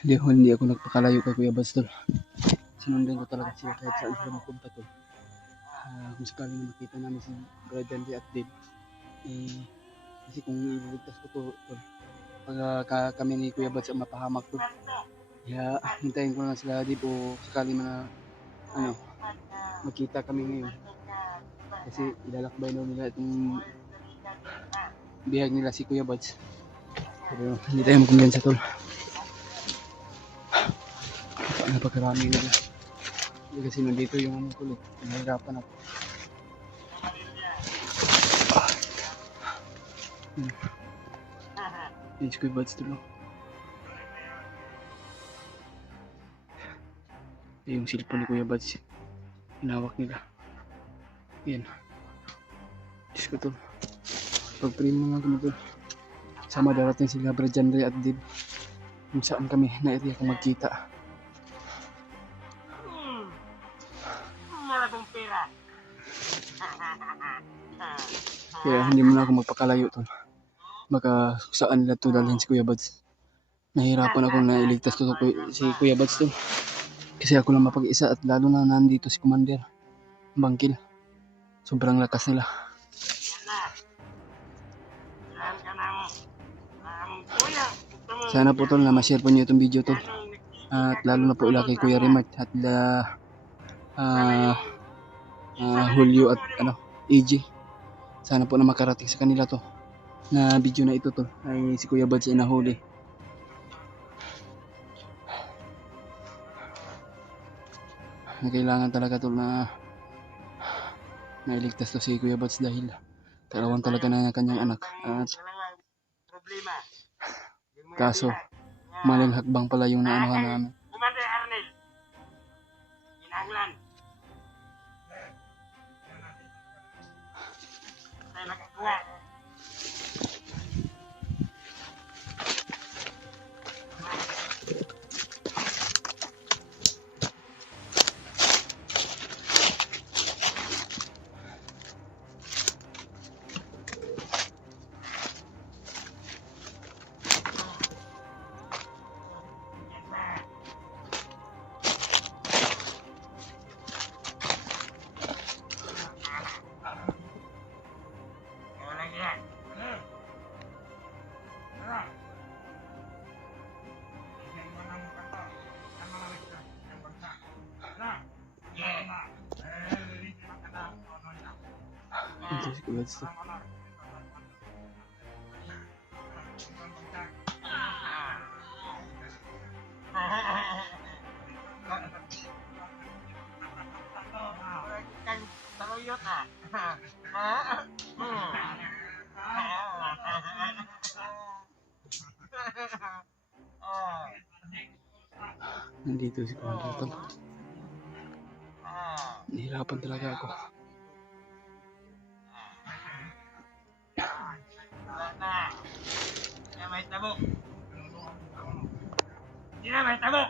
Hindi ako nagpakalayo kay Kuya Bads tol. Sinundan ko talaga sila kahit saan sila mapunta tol. Kung sakaling makita namin si Brother at Dave, kasi kung ililigtas ko to tol, pag kami ni Kuya Bads ang mapahamak tol, kaya hintayin ko na sila Dave o sakaling magkita kami ngayon. Kasi ilalakbay daw nila itong bihag nila si Kuya Bads. Pero hindi tayo makumbensa tol. Napakarami nila. Hindi kasi nandito yung ano tol. Nahirapan ako. Yung Kuya Bads tol. Yung cellphone ni Kuya Bads. Hinawak nila. Yan. Diyos ko tol. Pag-pray mo nga kami tol. Sama darating sila Brother at Dave. Kung saan kami na area kung magkita. Malabong pera. Kaya hindi mo na ako magpakalayo tol. Baka saan nila to dalhin si Kuya Bads. Nahirapan ako na iligtas to si Kuya Bads tol. Kasi ako lang mapag-isa at lalo na nandito si Commander Bangkil. Sobrang lakas nila. Sana po tol na ma-share po niyo itong video tol. At lalo na po ila kay Kuya Remart at Julio at AJ. Sana po na makarating sa kanila to na video na ito tol ay si Kuya Bads ay nahuli. Na kailangan talaga tol na nailigtas to si Kuya Bads dahil karawan talaga na kanyang anak. At kaso maling hakbang pala yung naanuhan namin. Commander Arnel. Inanglan. Saya nakakuha. Ito si Kuya Bads to. Saluyot Nandito si Commander tol. Nahirapan talaga ako. May tabo. Hindi na may tabo.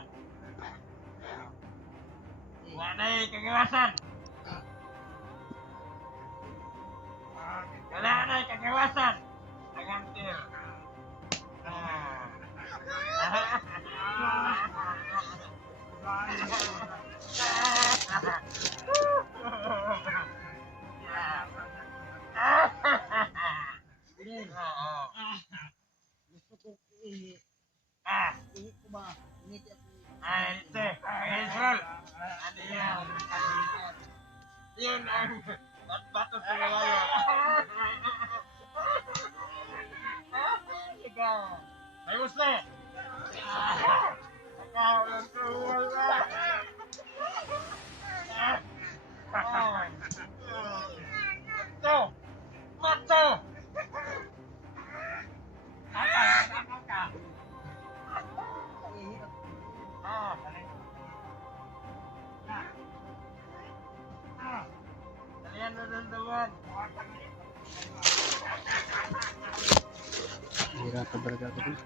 Wala na kagawasan. Wala na kagawasan. Nagantir. Yun ang bato sa ngayon. Ikaw. Ayos na. Ikaw ang tuwal na. Mato! Mato! Dalian na nandawan. Nahirapan talaga ako tol.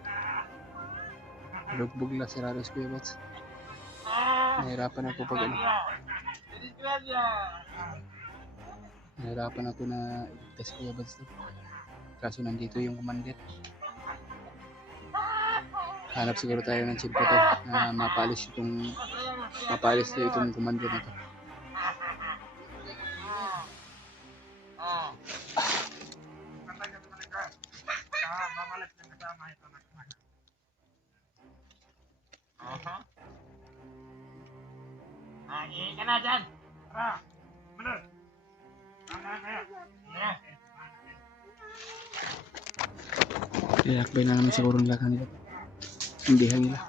Lugbog na si Raros Kuya Bads. Nahirapan ako pag nahirapan ako na iligtas Kuya Bads tol. Kaso nandito yung Commander. Hanap siguro tayo ng chip to na mapalis na itong commander na to. Babalik na kasama ito na. Aha. Ihi ka na dyan. Tara. Bilis. Tama kaya. Yeah. Ilakbay na naman siguro nila kanila. Hindi nila.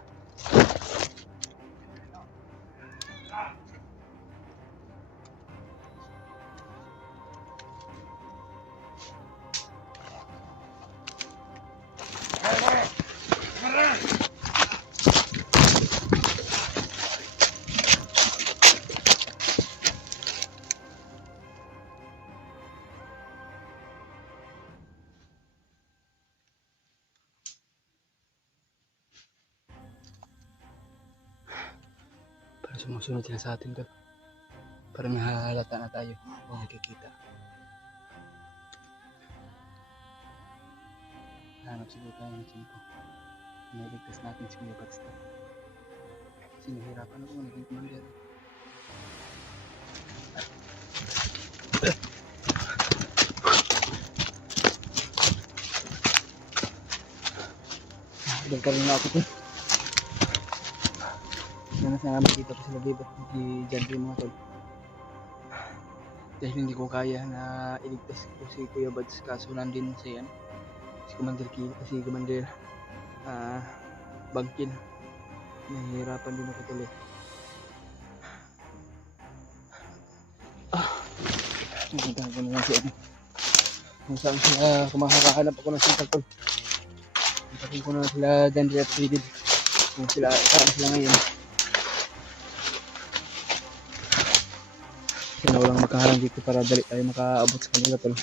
Para sumusunod sila sa atin doon. Para mahalata na tayo kung nakikita. Hanap siguro tayo ng simpo. Naligtas natin si Kuya Baxter. Sinahirapan ako naging commander. Ilang ka rin na ako to. Sana sana makita ko sila dito. Diyan din mga tol. Dahil hindi ko kaya na iligtas ko si Kuya Bads. Kaso nandun sa yan. Si Commander Kill. Si Commander Bangkin. Nahihirapan din ako tuloy. Pupuntahan ko na lang si ano. Kung saan sila kumakahanap ako ng sita tol. Puntahin ko na sila Dandre at Fidid. Kung sila, saan sila ngayon. Kasi na walang makaharang dito para dali tayo makaabot sa kanila tol.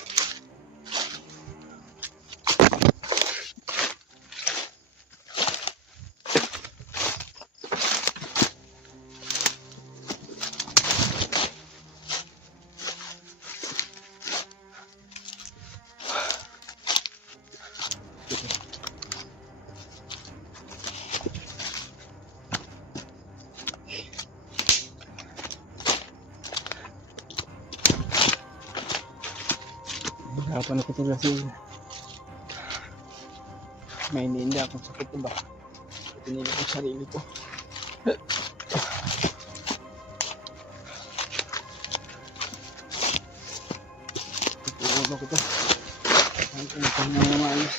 Harapan ako ito kasi may hindi akong sakit na ba? Pinili ko sarili ko. Tutulog ako ito. Saan ko magpahinga na maayos.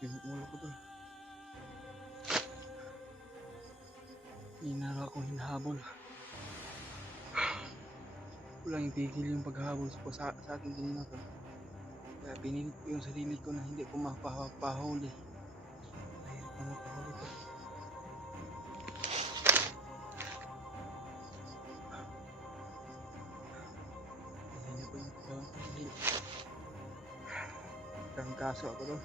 Yung ulo ko doon. Hinara akong hinahabol. Walang itigil yung paghahabol sa akin kanina to. Kaya pinilit ko yung sarili ko na hindi ko mapahuli. Mahirap na mapahuli to. Hindi ko yung paghahabol. Kaso ako doon.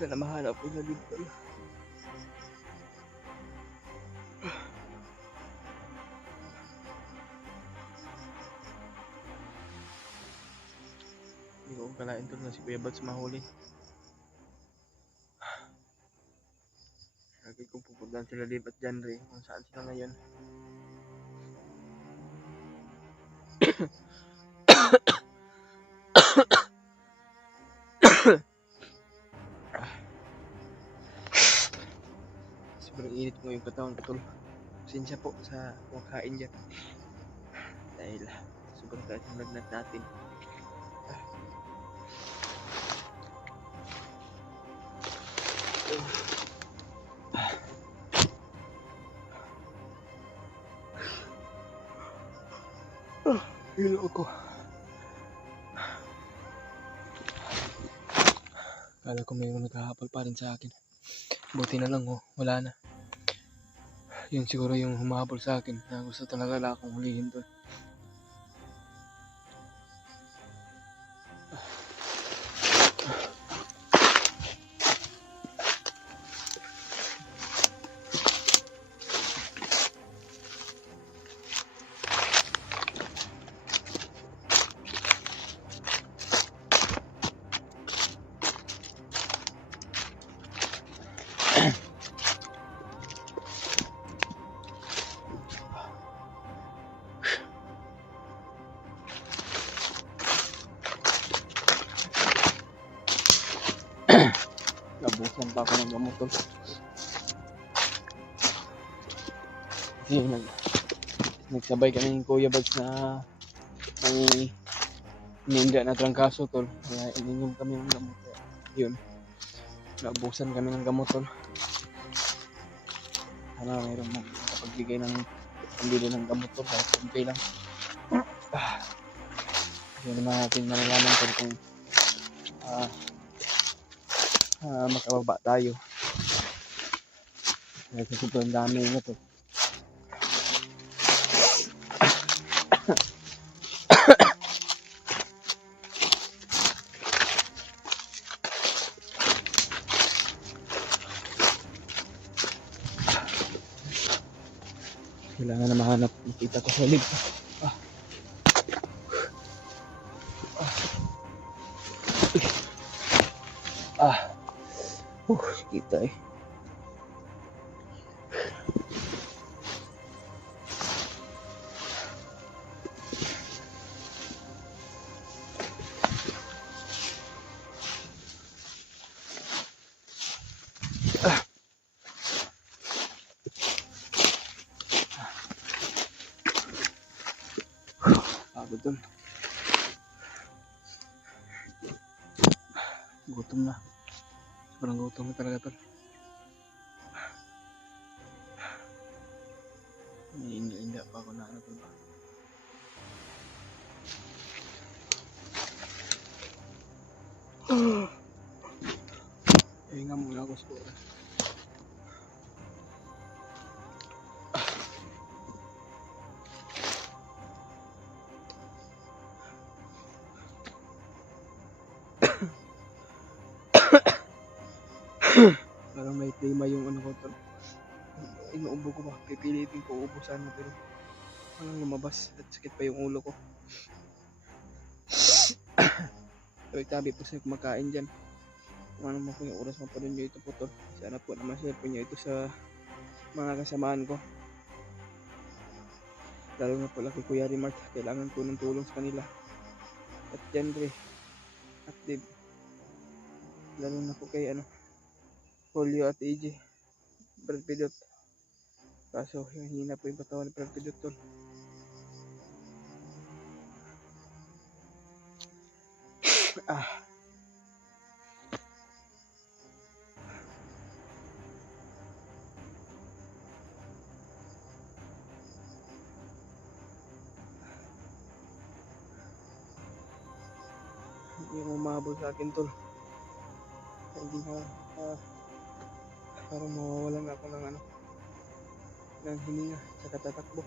Sana mahanap ko na dito. Hindi ko kalain to na si Kuya Bads mahuli. Lagi kong pupuntahan sila lipat dyan rin kung saan sila ngayon. Sobrang init mo yung katawan ko tol. Pasensya po sa kumakain dyan. Dahil sobrang taas yung lagnat natin. Hilo ako. Kala ko mayroong naghahapal pa rin sa akin. Buti na lang wala na. Yun siguro yung humabol sa akin na gusto talaga lang akong hulihin tol. Nabusan pa ako ng gamot tol. Kasi nagsabay kami ng Kuya Bads na may ninja na trangkaso tol. Kaya ininom kami ng gamot. Yun. Nabusan kami ng gamot tol. Sana mayroon mo kapagbigay ng pambili ng gamot tol. Kahit kunti lang. Yun naman natin malalaman tol kung makababa tayo. Kasi sobrang dami na to. Kailangan na mahanap. Makita ko sa lid. Kita eh. Pagod dun. Gutom na. Sobrang gutom na talaga tol. Hindi pa ako na ano tol. Hinga muna ako sa oras. Parang may klima yung ano ko tol. Inuubo ko ba? Pipilitin ko ubusan na pero parang lumabas at sakit pa yung ulo ko. So itabi po sa kumakain dyan. Kung ano mo po yung oras mo pa rin nyo ito po tol. Sana po na ma-share po nyo ito sa mga kasamaan ko. Lalo na po kay Kuya Remark. Kailangan po ng tulong sa kanila. At Jandre. At Dave. Lalo na po kay Polio at AJ. Brad Pidot. Kaso hina po yung katawan ni Brad Pidot tol. Yung umabot sa akin tol. Hindi na parang mawawalan ako ng hininga sa katatakbo.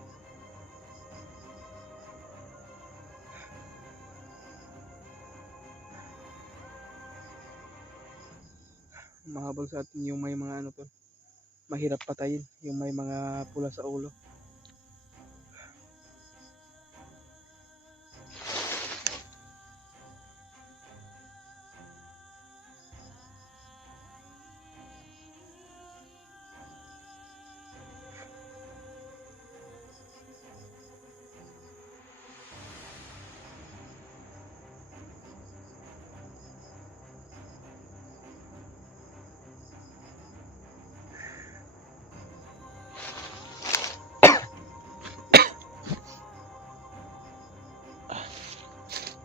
Mahabol sa atin yung may mga tol, mahirap patayin, yung may mga pula sa ulo.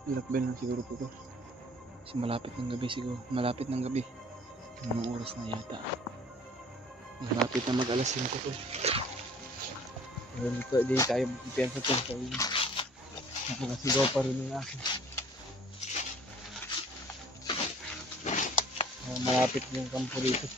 Lakbay lang siguro po to. Kasi malapit ng gabi siguro. Malapit ng gabi. Anong oras na yata. Malapit na mag alas 5 to. Hindi tayo magpipiyansa to. Nakasigaw pa rin yung akin. Malapit yung kampo dito.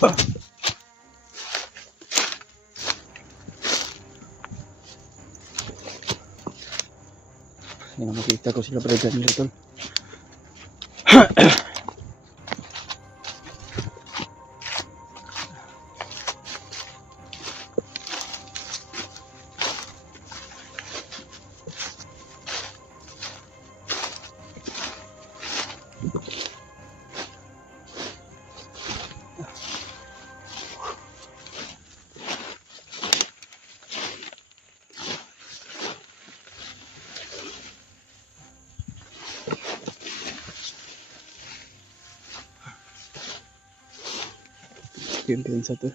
Yan, makita ko sila brother nila tol. Yung pinsa to.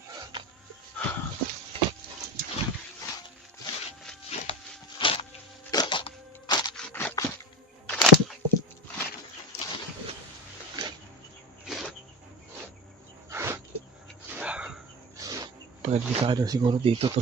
Pagdelikado siguro dito to.